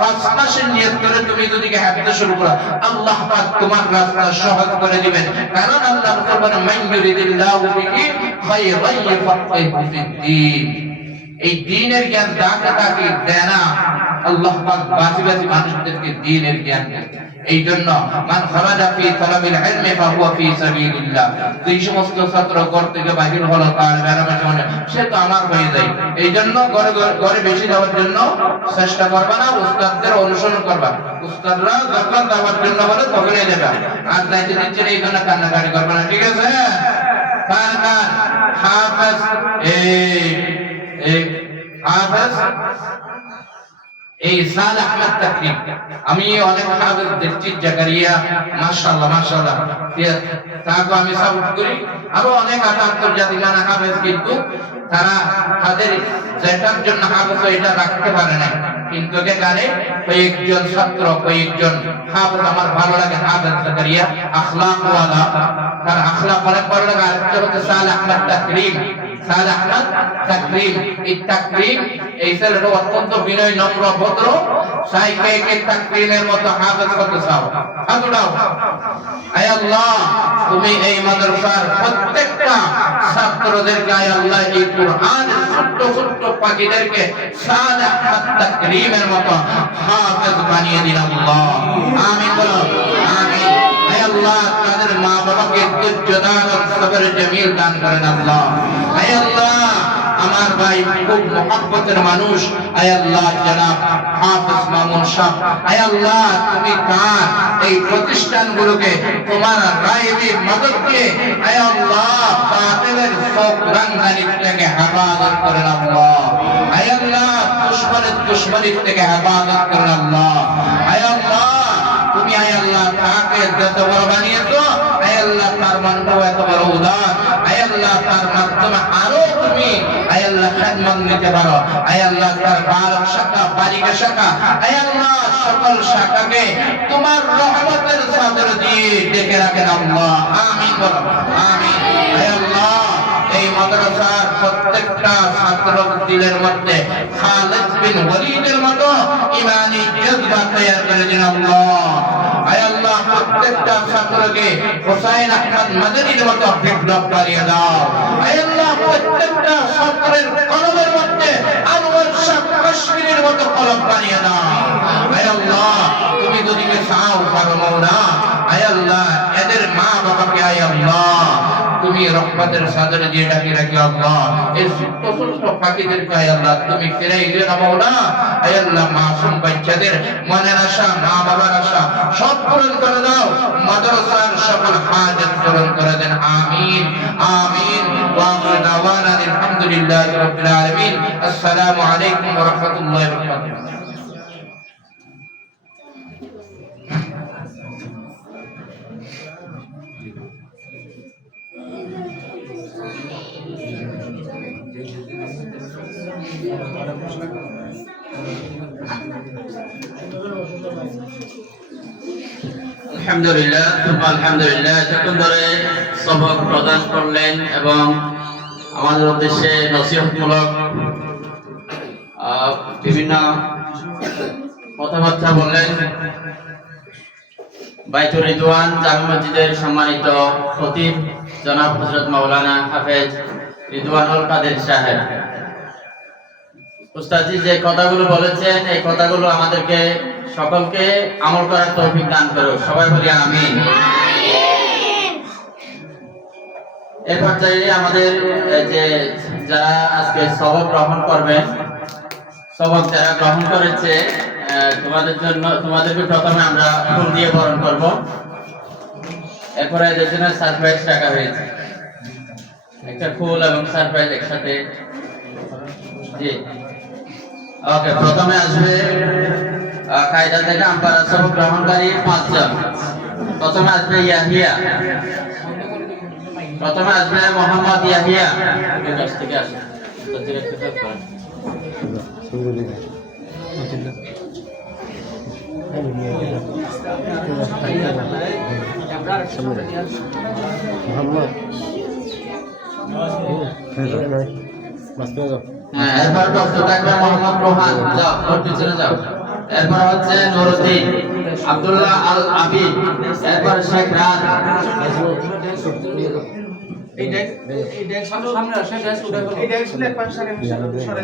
5 মাসের নিয়ত করে তুমি যদি হাঁটতে শুরু করো, আল্লাহ পাক তোমার রাস্তা সহজ করে দিবেন। কারণ আল্লাহ বলেন মান ইউরিদিল্লাহু বিহি খায়রান ইয়াফাক্কিহু ফিদ্দীন। এই দ্বীনের জ্ঞান তাকে দেয় না, আল্লাহ পাক বাঁচি মানুষদেরকে দ্বীনের জ্ঞান দেন। এই জন্য মান খারাজা ফি তালাবিল ইলমি ফাহুয়া ফি সাবিলিল্লাহ, যেই সমস্ত ছাত্র ঘর থেকে বাহির হলো তার বেরামের জন্য, সে তো আমার হয়ে যায়। এই জন্য ঘরে বেশি যাওয়ার জন্য চেষ্টা করবা না, উস্তাদদের অনুসরণ করবা। উস্তাদরা যখন যাওয়ার জন্য বলে তখনই যাবে, আর যাইতে দিচ্ছেন এই জন্য কান্নাকাটি করবা না, ঠিক আছে? কারণ হাফেজ হাফেজ এই সালেহ আহমদ তাকরিম, আমি অনেক হাফেজ দেখছি, জাকারিয়া মাশাআল্লাহ মাশাআল্লাহ, তাকে আমি সাপোর্ট করি। আরো অনেক আন্তর্জাতিক মানা হাফেজ, কিন্তু তারা তাদের যেটার জন্য হাফেজ এটা রাখতে পারে না, কিন্তু এখানে কয়েকজন ছাত্র কয়েকজন হাফেজ আমার ভালো লাগে। হাফেজ জাকারিয়া আখলাক ওয়ালা, তার আখলাক অনেক ভালো লাগে। আরেকটা হচ্ছে সালেহ আহমদ তাকরিম, সালেহ আহমদ তাকরিম। এই তাকরিম, এই ছেলেটা অত্যন্ত বিনয় নম্র ভদ্র। সাইকে তাকরিমের মতো হাফেজ করতে চাও, হাত উঠাও। আয় আল্লাহ, তুমি এই মাদ্রাসার প্রত্যেকটা ছাত্রদেরকে আয় আল্লাহ এই কুরআনের ছোট্ট ছোট্ট পাখিদেরকে সালেহ আহমদ তাকরিমের মতো হাফেজ বানিয়ে দিন আল্লাহ। আমিন বলো, আমিন। আয় আল্লাহ, তাদের মা বাবাকে ধৈর্য দান ও সবর জামিল দান করেন আল্লাহ। আয় আল্লাহ, আমার ভাই খুব মহব্বতের মানুষ, আয় আল্লাহ জনাব হাফেজ মামুন সাহেব, আয় আল্লাহ তুমি তার এই প্রতিষ্ঠানগুলোকে তোমার গায়েবী মদদ দিয়ে আয় আল্লাহ বাতিলের সব রাঙ্গানি থেকে হেফাজত করেন আল্লাহ। আয় আল্লাহ দুশমনী থেকে হেফাজত করেন আল্লাহ। আয় আল্লাহ, তুমি আয় আল্লাহ তাকে যত বড় বানিয়েছো, আয় আল্লাহ তার মনটাও এত বড় উদার, আয় আল্লাহ তার মাধ্যমে আরো তুমি আয় আল্লাহ খেদমত নিতে পারো। আয় আল্লাহ তার বালক শাখা বালিকা শাখা আয় আল্লাহ সকল শাখাকে তোমার রহমতের চাদর দিয়ে ঢেকে রাখেন আল্লাহ। আমিন বলো, আমিন। আয় আল্লাহ, এই মাদ্রাসার প্রত্যেকটা ছাত্রের দিলের মধ্যে খালিদ বিন ওয়ালিদের মতো ঈমানি জজবা তৈরি করে দিন আল্লাহ। আয় আল্লাহ, প্রত্যেকটা ছাত্রকে হুসাইন আহমদ মাদানির মতো বিপ্লব বানিয়ে দাও। আয় আল্লাহ, প্রত্যেকটা ছাত্রের কলমের মধ্যে আনোয়ার শাহ কাশ্মীরের মতো কলম বানিয়ে দাও। আয় আল্লাহ, তুমি যদি চাও পারো মওলা। আয় আল্লাহ, এদের মা বাবাকে আয় আল্লাহ তুমি রহমতের চাদরে দিয়ে ঢাকি রাখি আল্লাহ। এই ছোট্ট ছোট্ট পাখিদেরকে আয় আল্লাহ তুমি ফিরাই দিও না মওলা। আয় আল্লাহ, মাসুম বাচ্চাদের মনের আশা, মা বাবার আশা সব পূরণ করে দাও। মাদ্রাসার সকল হাজত পূরণ করে দেন। আমিন, আমিন। ওয়া আখিরু দাওয়ানা আলহামদুলিল্লাহি রাব্বিল আলামিন। আসসালামু আলাইকুম ওয়া রাহমাতুল্লাহি ওয়া বারাকাতুহু। আলহামদুলিল্লাহ, আলহামদুলিল্লাহ। এতক্ষণ ধরে সবক প্রদান করলেন এবং আমাদের উদ্দেশ্যে নসিহতমূলক বিভিন্ন কথাবার্তা বললেন। বাইতুর রিদওয়ান জামে মসজিদের সম্মানিত খতিব জনাব হযরত মাওলানা হাফেজ রিদওয়ানুল কাদের সাহেব, উস্তাদজি যে কথাগুলো বলেছেন, এই কথাগুলো আমাদেরকে সকলকে আমল করার তৌফিক দান করো। সবাই বলি আমিন। এই পর্যায়ে আমাদের যে যারা আজকে সবক গ্রহণ করবেন, সবক যারা গ্রহণ করেছে তোমাদের জন্য, তোমাদেরকে প্রথমে আমরা ফুল দিয়ে বরণ করব। এরপরে এদের জন্য সারপ্রাইজ রাখা হয়েছে, একটা ফুল এবং সারপ্রাইজ একসাথে। জি, ওকে। প্রথমে আসবে কায়দা থেকে আম্পারা সবক গ্রহণকারী 5 জন। প্রথমে আসবে ইয়াহিয়া, প্রথমে আসবে মোহাম্মদ ইয়াহিয়া। এর কাছ থেকে আসে এরপর ডক্টর থাকবে মোহাম্মদ রোহান। যাও, ওর পিছনে যাও। এরপর হচ্ছে নুরুদ্দিন আব্দুল্লাহ আল আবিদ, এরপর শেখ রাত। এই ডেস্ক সামনে আসে, ডেস্ক উঠে গেল। এই ডেস্ক এক পাশে সরে সরে